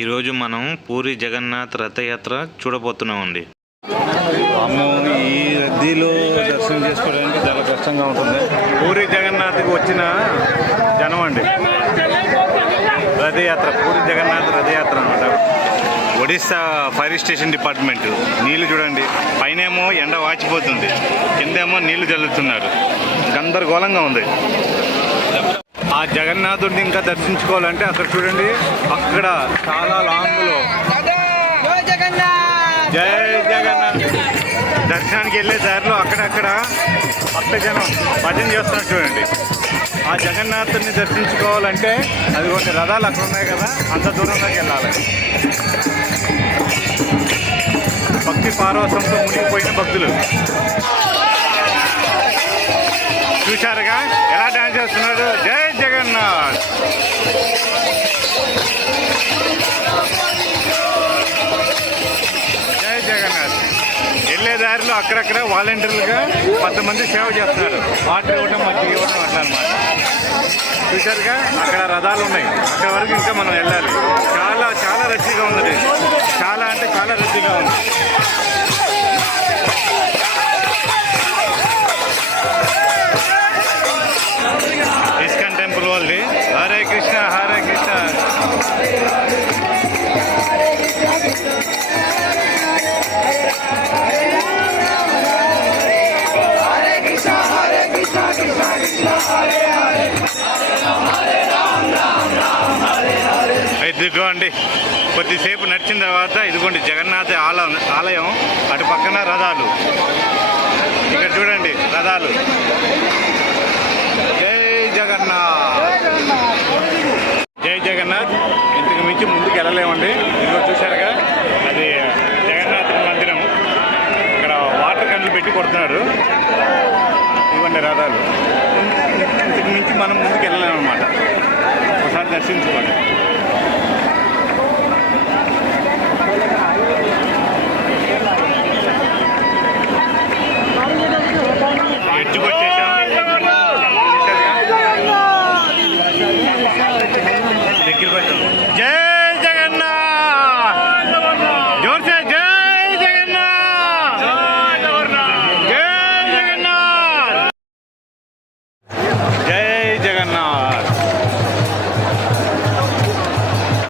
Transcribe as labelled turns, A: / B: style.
A: ఈరోజు మనం పూరి జగన్నాథ్ రథయాత్ర చూడబోతున్నామండి.
B: అమ్మో ఈ రద్దీలో దర్శనం చేసుకోవడానికి చాలా కష్టంగా ఉంటుంది. పూరి జగన్నాథ్కి వచ్చిన జనం అండి రథయాత్ర పూరి జగన్నాథ్ రథయాత్ర అనమాట. Odisha fire station department. నీళ్ళు చూడండి పైనేమో ఎండ వాచిపోతుంది. కిందేమో నీళ్ళు చల్లుతున్నారు గందరగోళంగా ఉంది. జగన్నాథుడిని ఇంకా దర్శించుకోవాలంటే అక్కడ చూడండి అక్కడ చాలా లాంగ్లో.
C: జై జగన్నాథ్.
B: జై దర్శనానికి వెళ్ళే దారిలో అక్కడక్కడ భక్త జనం భజన చేస్తున్నారు చూడండి. ఆ జగన్నాథుడిని దర్శించుకోవాలంటే అది కొన్ని రథాలు అక్కడ ఉన్నాయి కదా అంత దూరంలోకి వెళ్ళాలి. భక్తి పారవసంతో మునిగిపోయిన భక్తులు. చూశారుగా? ఎలా డాన్స్ చేస్తున్నారు జై దారిలో అక్కడక్కడ వాలంటీర్లుగా కొంతమంది సేవ చేస్తున్నారు. వాటర్ ఇవ్వడం మధ్య ఇవ్వడం అట్లా అనమాట చూసారుగా అక్కడ రథాలు ఉన్నాయి. అక్కడ వరకు ఇంకా మనం వెళ్ళాలి. చాలా చాలా రద్దీగా ఉంది చాలా అంటే చాలా రద్దీగా ఉంది. ఇస్కాన్ టెంపుల్ వాళ్ళది. హరే కృష్ణ హరే ఇదిగోండి. కొద్దిసేపు నడిచిన తర్వాత ఇదిగోండి జగన్నాథ ఆలయం ఆలయం అటు పక్కన రథాలు. ఇక్కడ చూడండి రథాలు. జై జగన్నాథ్. జై జగన్నాథ్. ఇంతకు మించి ముందుకు వెళ్ళలేమండి. ఇదిగో చూశారుగా అది జగన్నాథ్ మందిరం. ఇక్కడ వాటర్ కన్నులు పెట్టి కొడుతున్నారు. ఇవ్వండి రథాలు. ఇంతకు మించి మనం ముందుకు వెళ్ళలేమన్నమాట. ఒకసారి దర్శించుకోండి. Yeah.